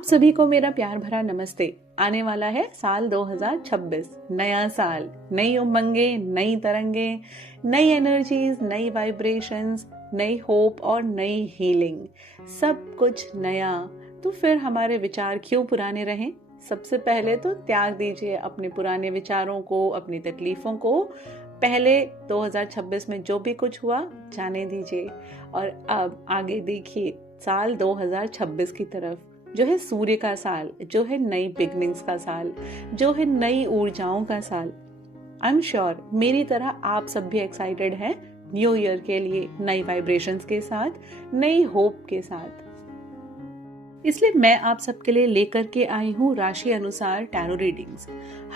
आप सभी को मेरा प्यार भरा नमस्ते। आने वाला है साल 2026, नया साल, नई उमंगे, नई तरंगे, नई एनर्जीज, नई वाइब्रेशंस, नई होप और नई हीलिंग, सब कुछ नया। तो फिर हमारे विचार क्यों पुराने रहें? सबसे पहले तो त्याग दीजिए अपने पुराने विचारों को, अपनी तकलीफों को। पहले 2026 में जो भी कुछ हुआ जाने दीजिए और अब आगे देखिए साल 2026 की तरफ, जो है सूर्य का साल, जो है नई बिगनिंग्स का साल, जो है नई ऊर्जाओं का साल। आई एम श्योर मेरी तरह आप सब भी एक्साइटेड हैं न्यू ईयर के लिए, नई वाइब्रेशंस के साथ, नई होप के साथ। इसलिए मैं आप सबके लिए लेकर के आई हूँ राशि अनुसार टैरो रीडिंग्स।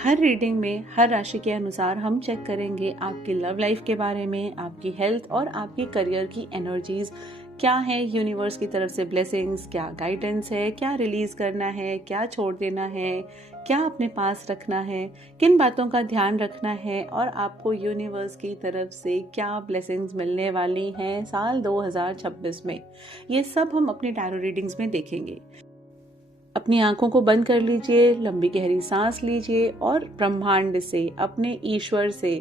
हर रीडिंग में हर राशि के अनुसार हम चेक करेंगे आपकी लव लाइफ के बारे में, आपकी हेल्थ और आपकी करियर की एनर्जीज क्या है, यूनिवर्स की तरफ से ब्लेसिंग्स, क्या गाइडेंस है, क्या रिलीज करना है, क्या छोड़ देना है, क्या अपने पास रखना है, किन बातों का ध्यान रखना है और आपको यूनिवर्स की तरफ से क्या ब्लेसिंग्स मिलने वाली हैं साल 2026 में। ये सब हम अपनी टैरो रीडिंग्स में देखेंगे। अपनी आंखों को बंद कर लीजिए, लंबी गहरी सांस लीजिए और ब्रह्मांड से, अपने ईश्वर से,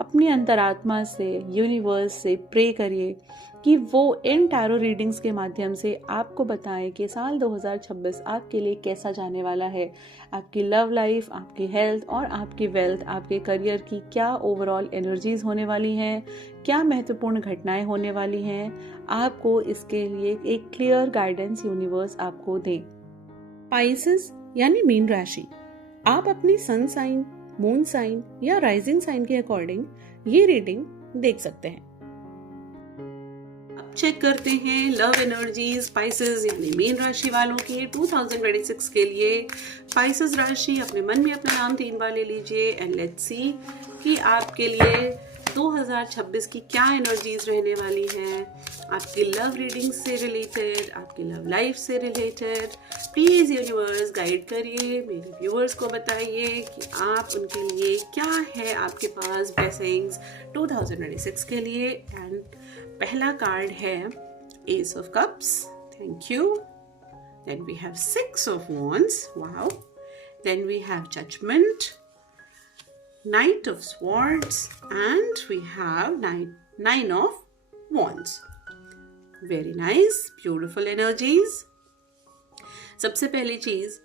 अपनी अंतरात्मा से, यूनिवर्स से प्रे करिए कि वो इन टैरो रीडिंग्स के माध्यम से आपको बताएं कि साल 2026 आपके लिए कैसा जाने वाला है। आपकी लव लाइफ, आपकी हेल्थ और आपकी वेल्थ, आपके करियर की क्या ओवरऑल एनर्जीज होने वाली हैं, क्या महत्वपूर्ण घटनाएं होने वाली हैं। आपको इसके लिए एक क्लियर गाइडेंस यूनिवर्स आपको दें। स्पाइसेस यानी मीन राशि, आप अपनी सन साइन, मून साइन या राइजिंग साइन के अकॉर्डिंग ये रीडिंग देख सकते हैं। अब चेक करते हैं लव एनर्जी स्पाइसेस यानी मीन राशि वालों के 2026 के लिए। स्पाइसेस राशि, अपने मन में अपना नाम 3 बार ले लीजिए एंड लेट्स सी कि आपके लिए 2026 की क्या एनर्जीज रहने वाली हैं, आपकी लव रीडिंग से रिलेटेड, आपकी लव लाइफ से रिलेटेड। प्लीज यूनिवर्स गाइड करिए, मेरे व्यूअर्स को बताइए कि आप उनके लिए क्या है आपके पास ब्लेसिंग्स 2026 के लिए। एंड पहला कार्ड है ace of cups, thank you. Then we have 6 of wands, wow. Then we have judgement, Knight of Swords, and we have Nine of Wands. Very nice, beautiful energies. सबसे पहली चीज,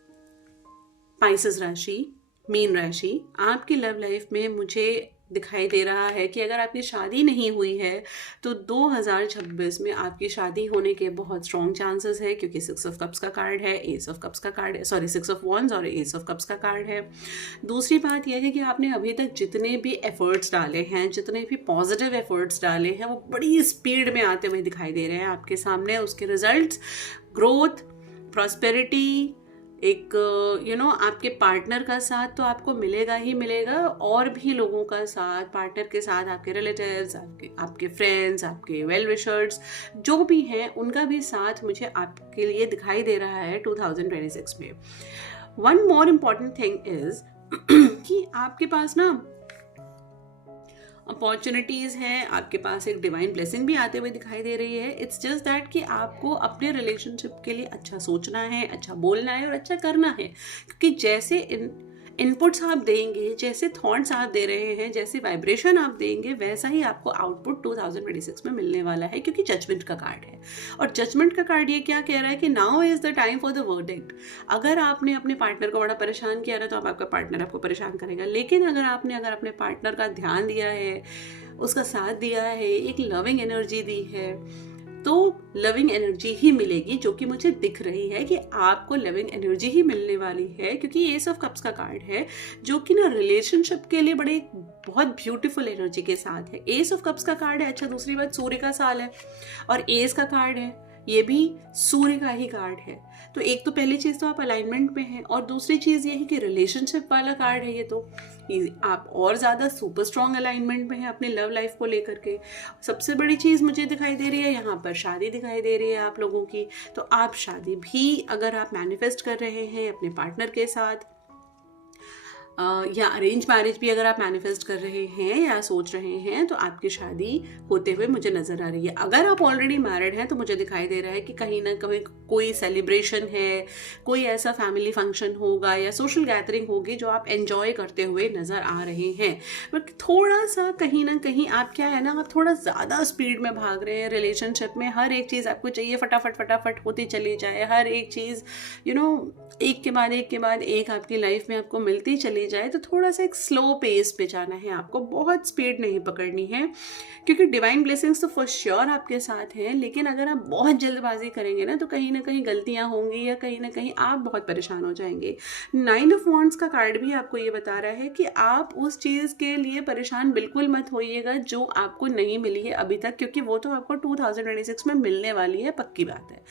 Pisces राशि, mean राशि, आपकी love life में मुझे दिखाई दे रहा है कि अगर आपकी शादी नहीं हुई है तो 2026 में आपकी शादी होने के बहुत स्ट्रॉन्ग चांसेस है, क्योंकि 6 ऑफ कप्स का कार्ड है, एस ऑफ कप्स का कार्ड है, सॉरी 6 ऑफ wands और एस ऑफ कप्स का कार्ड है। दूसरी बात यह है कि आपने अभी तक जितने भी एफर्ट्स डाले हैं, जितने भी पॉजिटिव एफर्ट्स डाले हैं, वो बड़ी स्पीड में आते हुए दिखाई दे रहे हैं आपके सामने। उसके रिजल्ट्स, ग्रोथ, प्रॉस्पेरिटी, एक आपके पार्टनर का साथ तो आपको मिलेगा ही मिलेगा, और भी लोगों का साथ, पार्टनर के साथ आपके रिलेटिव्स, आपके फ्रेंड्स, आपके वेल विशर्स जो भी हैं, उनका भी साथ मुझे आपके लिए दिखाई दे रहा है 2026 में। One more important thing is कि आपके पास ना अपॉर्चुनिटीज़ हैं, आपके पास एक डिवाइन ब्लेसिंग भी आते हुए दिखाई दे रही है। इट्स जस्ट दैट कि आपको अपने रिलेशनशिप के लिए अच्छा सोचना है, अच्छा बोलना है और अच्छा करना है, क्योंकि जैसे इनपुट्स आप देंगे, जैसे थॉट्स आप दे रहे हैं, जैसे वाइब्रेशन आप देंगे, वैसा ही आपको आउटपुट 2026 में मिलने वाला है, क्योंकि जजमेंट का कार्ड है। और जजमेंट का कार्ड ये क्या कह रहा है कि now is the time for the verdict. अगर आपने अपने पार्टनर को बड़ा परेशान किया ना, तो अब आपका पार्टनर आपको परेशान करेगा, लेकिन अगर आपने अपने पार्टनर का ध्यान दिया है, उसका साथ दिया है, एक लविंग एनर्जी दी है, तो लविंग एनर्जी ही मिलेगी, जो कि मुझे दिख रही है कि आपको लविंग एनर्जी ही मिलने वाली है, क्योंकि एस ऑफ कप्स का कार्ड है, जो कि ना रिलेशनशिप के लिए बड़े बहुत ब्यूटीफुल एनर्जी के साथ है। एस ऑफ कप्स का कार्ड है। अच्छा, दूसरी बात, सूर्य का साल है और एस का कार्ड है, ये भी सूर्य का ही कार्ड है। तो एक तो पहली चीज तो आप अलाइनमेंट में हैं, और दूसरी चीज ये है कि रिलेशनशिप वाला कार्ड है, ये तो आप और ज्यादा सुपर स्ट्रॉन्ग अलाइनमेंट में हैं अपने लव लाइफ को लेकर के। सबसे बड़ी चीज मुझे दिखाई दे रही है यहाँ पर, शादी दिखाई दे रही है आप लोगों की। तो आप शादी भी अगर आप मैनिफेस्ट कर रहे हैं अपने पार्टनर के साथ, या अरेंज मैरिज भी अगर आप मैनिफेस्ट कर रहे हैं या सोच रहे हैं तो आपकी शादी होते हुए मुझे नज़र आ रही है। अगर आप ऑलरेडी मैरिड हैं तो मुझे दिखाई दे रहा है कि कहीं ना कहीं कोई सेलिब्रेशन है, कोई ऐसा फैमिली फंक्शन होगा या सोशल गैदरिंग होगी जो आप एंजॉय करते हुए नज़र आ रहे हैं। बट थोड़ा सा कहीं ना कहीं आप क्या है ना, आप थोड़ा ज़्यादा स्पीड में भाग रहे हैं रिलेशनशिप में। हर एक चीज़ आपको चाहिए फटाफट फटाफट होती चली जाए, हर एक चीज़ एक के बाद एक आपकी लाइफ में आपको मिलती चली जाए। तो थोड़ा सा एक स्लो पेस पे जाना है आपको, बहुत स्पीड नहीं पकड़नी है, क्योंकि डिवाइन ब्लेसिंग्स तो फॉर श्योर आपके साथ हैं। लेकिन अगर आप बहुत जल्दबाजी करेंगे ना तो कहीं ना कहीं गलतियां होंगी या कहीं ना कहीं आप बहुत परेशान हो जाएंगे। 9 ऑफ वॉन्ड्स का कार्ड भी आपको ये बता रहा है कि आप उस चीज़ के लिए परेशान बिल्कुल मत होइएगा जो आपको नहीं मिली है अभी तक, क्योंकि वो तो आपको 2026 में मिलने वाली है, पक्की बात है।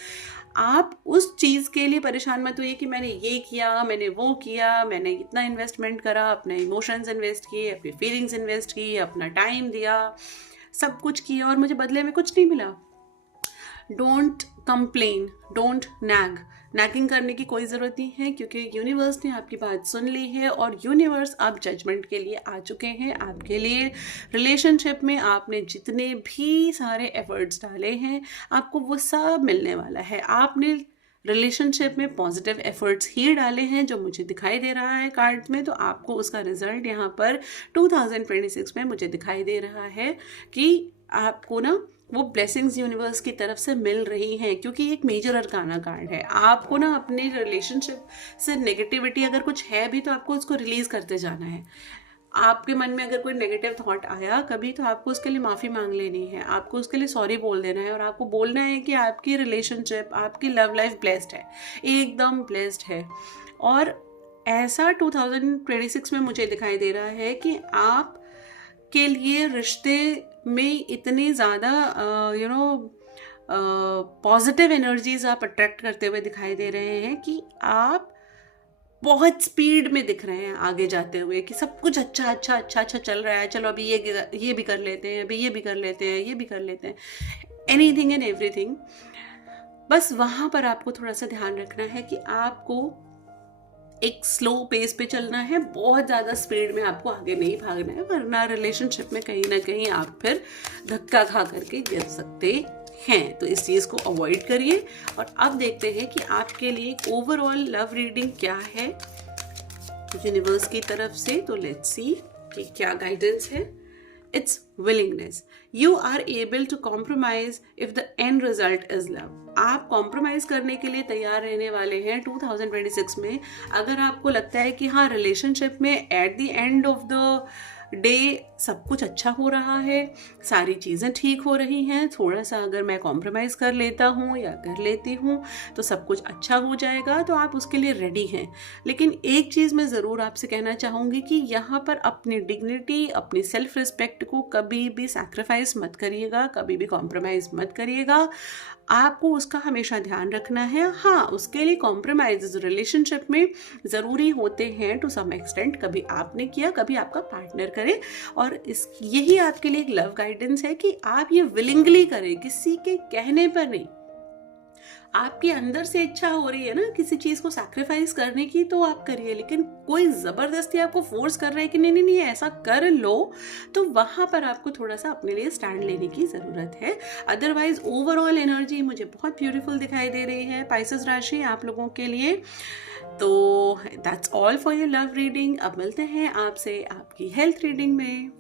आप उस चीज़ के लिए परेशान मत होइए कि मैंने ये किया, मैंने वो किया, मैंने इतना इन्वेस्टमेंट करा, अपने इमोशंस इन्वेस्ट किए, अपनी फीलिंग्स इन्वेस्ट किए, अपना टाइम दिया, सब कुछ किया और मुझे बदले में कुछ नहीं मिला। Don't complain, don't nag. Nagging करने की कोई ज़रूरत नहीं है, क्योंकि यूनिवर्स ने आपकी बात सुन ली है और यूनिवर्स अब जजमेंट के लिए आ चुके हैं आपके लिए। रिलेशनशिप में आपने जितने भी सारे एफर्ट्स डाले हैं आपको वो सब मिलने वाला है। आपने रिलेशनशिप में पॉजिटिव एफर्ट्स ही डाले हैं जो मुझे दिखाई दे रहा है कार्ड्स में, तो आपको उसका रिजल्ट यहाँ पर 2026 में मुझे दिखाई दे रहा है कि आपको ना वो ब्लेसिंग्स यूनिवर्स की तरफ से मिल रही हैं, क्योंकि एक मेजर अरकाना कार्ड है। आपको ना अपने रिलेशनशिप से नेगेटिविटी अगर कुछ है भी तो आपको उसको रिलीज करते जाना है। आपके मन में अगर कोई नेगेटिव थॉट आया कभी तो आपको उसके लिए माफ़ी मांग लेनी है, आपको उसके लिए सॉरी बोल देना है और आपको बोलना है कि आपकी रिलेशनशिप, आपकी लव लाइफ ब्लेस्ड है, एकदम ब्लेस्ड है। और ऐसा 2026 में मुझे दिखाई दे रहा है कि आप के लिए रिश्ते में इतनी ज़्यादा पॉजिटिव एनर्जीज आप अट्रैक्ट करते हुए दिखाई दे रहे हैं कि आप बहुत स्पीड में दिख रहे हैं आगे जाते हुए, कि सब कुछ अच्छा अच्छा अच्छा अच्छा चल रहा है, चलो अभी ये भी कर लेते हैं, अभी ये भी कर लेते हैं, ये भी कर लेते हैं, एनीथिंग एंड एवरीथिंग। बस वहाँ पर आपको थोड़ा सा ध्यान रखना है कि आपको एक स्लो पेस पे चलना है, बहुत ज़्यादा स्पीड में आपको आगे नहीं भागना है, वरना रिलेशनशिप में कहीं ना कहीं आप फिर धक्का खा करके गिर सकते हैं। तो इस चीज़ को अवॉइड करिए। और अब देखते हैं कि आपके लिए ओवरऑल लव रीडिंग क्या है यूनिवर्स की तरफ से। तो लेट्स सी कि क्या गाइडेंस है। It's willingness. You are able to compromise if the end result is love. आप कॉम्प्रोमाइज करने के लिए तैयार रहने वाले हैं 2026 में। अगर आपको लगता है कि हाँ रिलेशनशिप में at the end of the day सब कुछ अच्छा हो रहा है, सारी चीज़ें ठीक हो रही हैं, थोड़ा सा अगर मैं कॉम्प्रोमाइज़ कर लेता हूँ या कर लेती हूँ तो सब कुछ अच्छा हो जाएगा, तो आप उसके लिए रेडी हैं। लेकिन एक चीज़ मैं ज़रूर आपसे कहना चाहूँगी कि यहाँ पर अपनी डिग्निटी, अपनी सेल्फ रिस्पेक्ट को कभी भी सैक्रिफाइस मत करिएगा, कभी भी कॉम्प्रोमाइज़ मत करिएगा। आपको उसका हमेशा ध्यान रखना है। हाँ, उसके लिए कॉम्प्रोमाइज रिलेशनशिप में ज़रूरी होते हैं टू सम एक्सटेंट। कभी आपने किया, कभी आपका पार्टनर करे। और यही आपके लिए एक लव गाइडेंस है कि आप ये विलिंगली करें, किसी के कहने पर नहीं। आपके अंदर से इच्छा हो रही है ना किसी चीज़ को सैक्रिफाइस करने की, तो आप करिए। लेकिन कोई ज़बरदस्ती आपको फोर्स कर रहा है कि नहीं नहीं नहीं ऐसा कर लो, तो वहाँ पर आपको थोड़ा सा अपने लिए स्टैंड लेने की ज़रूरत है। अदरवाइज ओवरऑल एनर्जी मुझे बहुत ब्यूटीफुल दिखाई दे रही है पाइसेस राशि आप लोगों के लिए। तो that's all for your love reading. अब मिलते हैं आपसे आपकी हेल्थ रीडिंग में।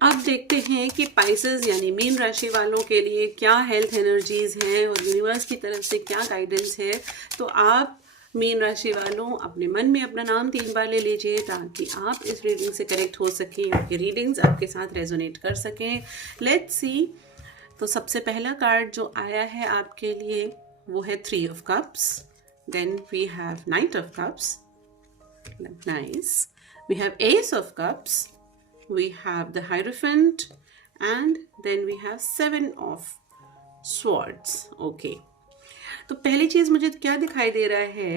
अब देखते हैं कि पाइसेस यानी मीन राशि वालों के लिए क्या हेल्थ एनर्जीज हैं और यूनिवर्स की तरफ से क्या गाइडेंस है। तो आप मीन राशि वालों अपने मन में अपना नाम 3 बार ले लीजिए ताकि आप इस रीडिंग से कनेक्ट हो सकें, आपकी रीडिंग्स आपके साथ रेजोनेट कर सकें। Let's see. तो सबसे पहला कार्ड जो आया है आपके लिए वो है 3 of cups. Then we have knight of cups, nice. We have ace of cups, we have the Hierophant, and then we have 7 of Swords. Okay. तो पहली चीज़ मुझे क्या दिखाई दे रहा है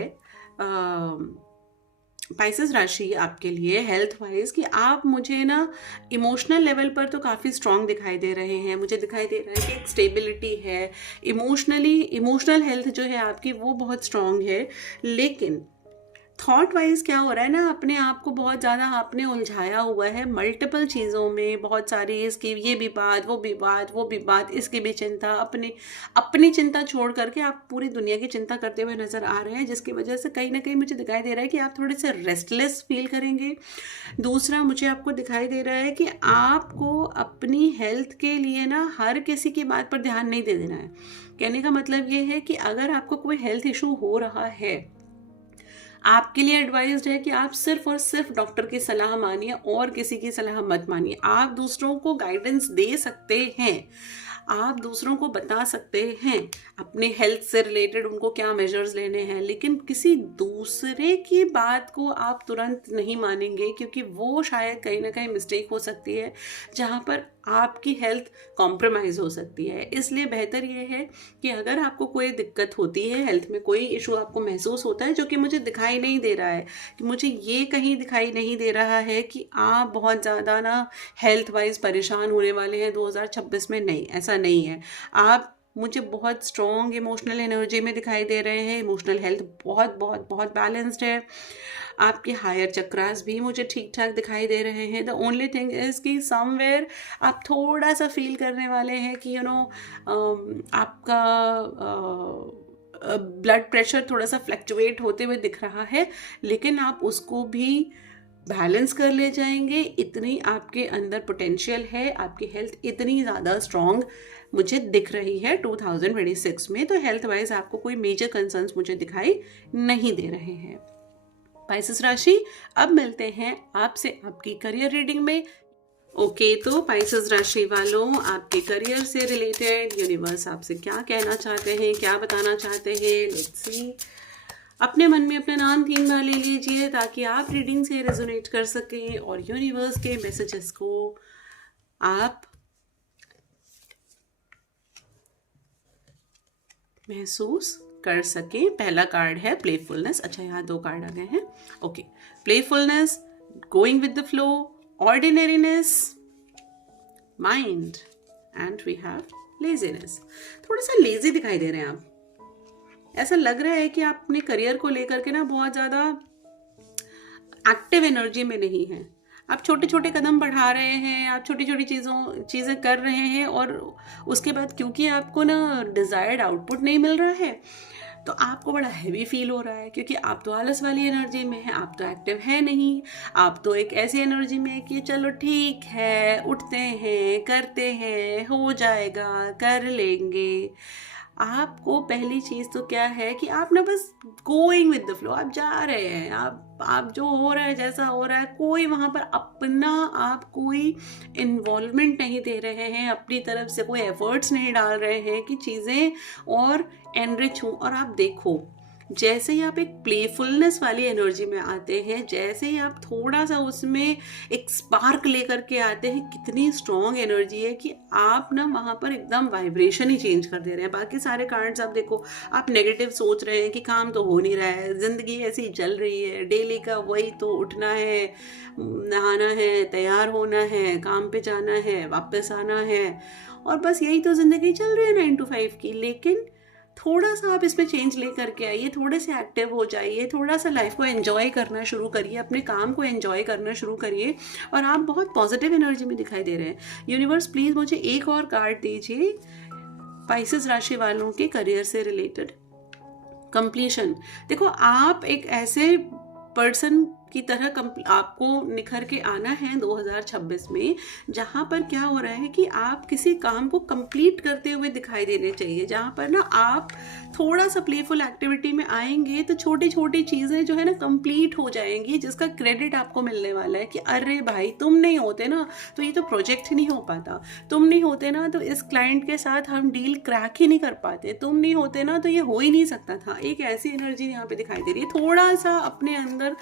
पाइसेस राशि आपके लिए हेल्थ वाइज, कि आप मुझे ना इमोशनल लेवल पर तो काफ़ी स्ट्रॉन्ग दिखाई दे रहे हैं। मुझे दिखाई दे रहा है कि एक स्टेबिलिटी है, इमोशनल हेल्थ जो है आपकी वो बहुत स्ट्रॉन्ग है। लेकिन थॉट वाइज क्या हो रहा है ना, अपने आप को बहुत ज़्यादा आपने उलझाया हुआ है मल्टीपल चीज़ों में, बहुत सारी इसकी ये भी बात, वो भी बात, वो भी बात, इसकी भी चिंता, अपनी चिंता छोड़ करके आप पूरी दुनिया की चिंता करते हुए नज़र आ रहे हैं, जिसकी वजह से कहीं ना कहीं मुझे दिखाई दे रहा है कि आप थोड़े से रेस्टलेस फील करेंगे। दूसरा, मुझे आपको दिखाई दे रहा है कि आपको अपनी हेल्थ के लिए ना हर किसी की बात पर ध्यान नहीं दे देना है। कहने का मतलब ये है कि अगर आपको कोई हेल्थ इशू हो रहा है, आपके लिए एडवाइज्ड है कि आप सिर्फ और सिर्फ डॉक्टर की सलाह मानिए और किसी की सलाह मत मानिए। आप दूसरों को गाइडेंस दे सकते हैं, आप दूसरों को बता सकते हैं अपने हेल्थ से रिलेटेड उनको क्या मेजर्स लेने हैं, लेकिन किसी दूसरे की बात को आप तुरंत नहीं मानेंगे, क्योंकि वो शायद कहीं ना कहीं मिस्टेक हो सकती है जहाँ पर आपकी हेल्थ कॉम्प्रोमाइज़ हो सकती है। इसलिए बेहतर ये है कि अगर आपको कोई दिक्कत होती है, हेल्थ में कोई इशू आपको महसूस होता है जो कि मुझे दिखाई नहीं दे रहा है, कि मुझे ये कहीं दिखाई नहीं दे रहा है कि आप बहुत ज़्यादा ना हेल्थ वाइज परेशान होने वाले हैं 2026 में, नहीं, ऐसा नहीं है। आप मुझे बहुत स्ट्रॉन्ग इमोशनल एनर्जी में दिखाई दे रहे हैं, इमोशनल हेल्थ बहुत बहुत बहुत बैलेंस्ड है, आपके हायर चक्रास भी मुझे ठीक ठाक दिखाई दे रहे हैं। द ओनली थिंग इज़ कि समवेयर आप थोड़ा सा फील करने वाले हैं कि आपका ब्लड प्रेशर थोड़ा सा फ्लक्चुएट होते हुए दिख रहा है, लेकिन आप उसको भी बैलेंस कर ले जाएंगे। इतनी आपके अंदर पोटेंशियल है, आपकी हेल्थ इतनी ज़्यादा स्ट्रॉन्ग मुझे दिख रही है 2026 में। तो हेल्थ वाइज आपको कोई मेजर कंसर्न्स मुझे दिखाई नहीं दे रहे हैं। पाइसेस राशि, अब मिलते हैं आपसे आपकी करियर रीडिंग में। ओके, तो पाइसेस राशि वालों, आपके करियर से रिलेटेड यूनिवर्स आपसे क्या कहना चाहते हैं, क्या बताना चाहते हैं, लेट्स सी। अपने मन में अपना नाम 3 बार ले लीजिए ताकि आप रीडिंग से रेजोनेट कर सकें और यूनिवर्स के मैसेजेस को आप महसूस कर सके। पहला कार्ड है प्लेफुलनेस। अच्छा, यहाँ 2 कार्ड आ गए हैं। Okay, playfulness, going with the flow, ordinariness, mind, and we have laziness. थोड़ा सा लेजी दिखाई दे रहे हैं आप। ऐसा लग रहा है कि आप अपने करियर को लेकर के ना बहुत ज़्यादा एक्टिव एनर्जी में नहीं हैं। आप छोटे छोटे कदम बढ़ा रहे हैं, आप छोटी छोटी चीज़ें कर रहे हैं, और उसके बाद क्योंकि आपको ना डिज़ायर्ड आउटपुट नहीं मिल रहा है तो आपको बड़ा हैवी फील हो रहा है, क्योंकि आप तो आलस वाली एनर्जी में हैं, आप तो एक्टिव है नहीं। आप तो एक ऐसी एनर्जी में है कि चलो ठीक है, उठते हैं, करते हैं, हो जाएगा, कर लेंगे। आपको पहली चीज़ तो क्या है कि आप ना बस गोइंग विद द फ्लो, आप जा रहे हैं, आप जो हो रहा है, जैसा हो रहा है, कोई वहाँ पर अपना आप कोई इन्वॉल्वमेंट नहीं दे रहे हैं, अपनी तरफ से कोई एफर्ट्स नहीं डाल रहे हैं कि चीज़ें और एनरिच हों। और आप देखो, जैसे ही आप एक प्लेफुलनेस वाली एनर्जी में आते हैं, जैसे ही आप थोड़ा सा उसमें एक स्पार्क लेकर के आते हैं, कितनी स्ट्रॉन्ग एनर्जी है कि आप ना वहाँ पर एकदम वाइब्रेशन ही चेंज कर दे रहे हैं। बाकी सारे कार्ड्स आप देखो, आप नेगेटिव सोच रहे हैं कि काम तो हो नहीं रहा है, ज़िंदगी ऐसी चल रही है, डेली का वही तो उठना है, नहाना है, तैयार होना है, काम पे जाना है, वापस आना है, और बस यही तो ज़िंदगी चल रही है 9 to 5 की। लेकिन थोड़ा सा आप इसमें चेंज लेकर के आइए, थोड़े से एक्टिव हो जाइए, थोड़ा सा लाइफ को एंजॉय करना शुरू करिए, अपने काम को एंजॉय करना शुरू करिए, और आप बहुत पॉजिटिव एनर्जी में दिखाई दे रहे हैं। यूनिवर्स प्लीज़ मुझे एक और कार्ड दीजिए पाइसेस राशि वालों के करियर से रिलेटेड। कंप्लीशन। देखो, आप एक ऐसे पर्सन की तरह आपको निखर के आना है 2026 में, जहाँ पर क्या हो रहा है कि आप किसी काम को कंप्लीट करते हुए दिखाई देने चाहिए, जहाँ पर ना आप थोड़ा सा प्लेफुल एक्टिविटी में आएंगे तो छोटी छोटी चीज़ें जो है ना कंप्लीट हो जाएंगी, जिसका क्रेडिट आपको मिलने वाला है कि अरे भाई, तुम नहीं होते ना तो ये तो प्रोजेक्ट ही नहीं हो पाता, तुम नहीं होते ना तो इस क्लाइंट के साथ हम डील क्रैक ही नहीं कर पाते, तुम नहीं होते ना तो ये हो ही नहीं सकता था। एक ऐसी एनर्जी यहाँ पे दिखाई दे रही है। थोड़ा सा अपने अंदर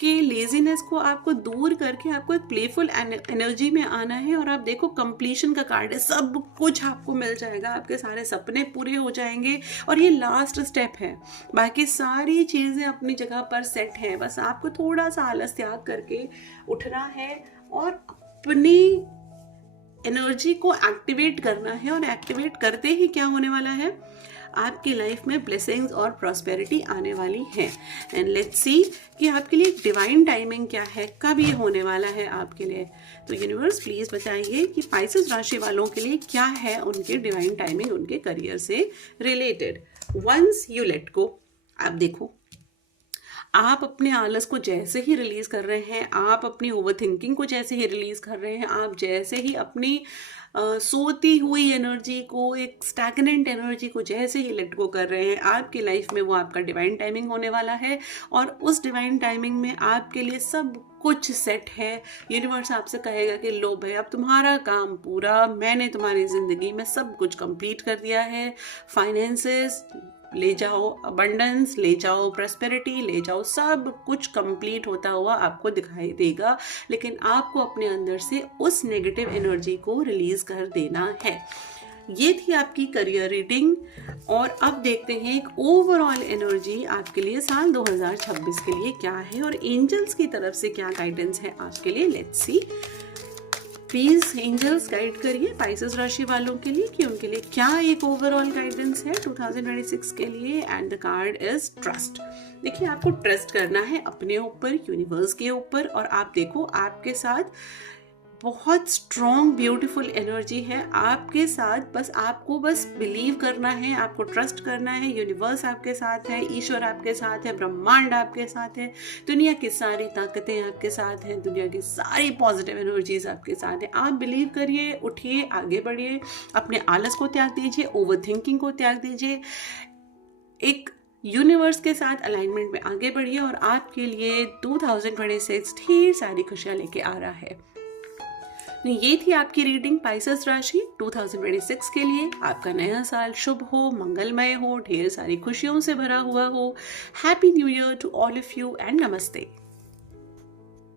कि लेजीनेस को आपको दूर करके आपको एक प्लेफुल एनर्जी में आना है। और आप देखो, कंप्लीशन का कार्ड है, सब कुछ आपको मिल जाएगा, आपके सारे सपने पूरे हो जाएंगे, और ये लास्ट स्टेप है। बाकी सारी चीज़ें अपनी जगह पर सेट हैं, बस आपको थोड़ा सा आलस त्याग करके उठना है और अपनी एनर्जी को एक्टिवेट करना है। और एक्टिवेट करते ही क्या होने वाला है, आपकी लाइफ में ब्लेसिंग्स और प्रॉस्पेरिटी आने वाली है। एंड लेट्स सी कि आपके लिए डिवाइन टाइमिंग क्या है, कब ये होने वाला है आपके लिए। तो यूनिवर्स प्लीज बताइए कि पाइसेस राशि वालों के लिए क्या है उनके डिवाइन टाइमिंग उनके करियर से related. Once you let go, आप देखो आप अपने आलस को जैसे ही रिलीज कर रहे हैं, आप अपनी ओवर थिंकिंग को जैसे ही रिलीज कर रहे हैं, आप जैसे ही अपनी सोती हुई एनर्जी को, एक स्टैग्नेंट एनर्जी को जैसे ही लेट गो कर रहे हैं, आपकी लाइफ में वो आपका डिवाइन टाइमिंग होने वाला है। और उस डिवाइन टाइमिंग में आपके लिए सब कुछ सेट है। यूनिवर्स आपसे कहेगा कि लो भाई, अब तुम्हारा काम पूरा, मैंने तुम्हारी जिंदगी में सब कुछ कंप्लीट कर दिया है। फाइनेंसेस ले जाओ, अबंडेंस ले जाओ, प्रॉस्पेरिटी ले जाओ, सब कुछ कंप्लीट होता हुआ आपको दिखाई देगा। लेकिन आपको अपने अंदर से उस नेगेटिव एनर्जी को रिलीज कर देना है। ये थी आपकी करियर रीडिंग। और अब देखते हैं एक ओवरऑल एनर्जी आपके लिए साल 2026 के लिए क्या है और एंजल्स की तरफ से क्या गाइडेंस है आपके लिए। Let's see, please angels guide करिए पाइसेस राशि वालों के लिए कि उनके लिए क्या एक ओवरऑल गाइडेंस है 2026 के लिए। And the card is trust. देखिए, आपको ट्रस्ट करना है अपने ऊपर, यूनिवर्स के ऊपर। और आप देखो, आपके साथ बहुत स्ट्रॉन्ग ब्यूटीफुल एनर्जी है आपके साथ। बस आपको बस बिलीव करना है, आपको ट्रस्ट करना है। यूनिवर्स आपके साथ है, ईश्वर आपके साथ है, ब्रह्मांड आपके साथ है, दुनिया की सारी ताकतें आपके साथ हैं, दुनिया की सारी पॉजिटिव एनर्जीज आपके साथ है। आप बिलीव करिए, उठिए, आगे बढ़िए, अपने आलस को त्याग दीजिए, ओवर थिंकिंग को त्याग दीजिए, एक यूनिवर्स के साथ अलाइनमेंट में आगे बढ़िए। और आपके लिए 2026 ढेर सारी खुशियां लेके आ रहा है। ये थी आपकी रीडिंग पाइसेस राशि 2026 के लिए। आपका नया साल शुभ हो, मंगलमय हो, ढेर सारी खुशियों से भरा हुआ हो। Happy new year to all of you and नमस्ते।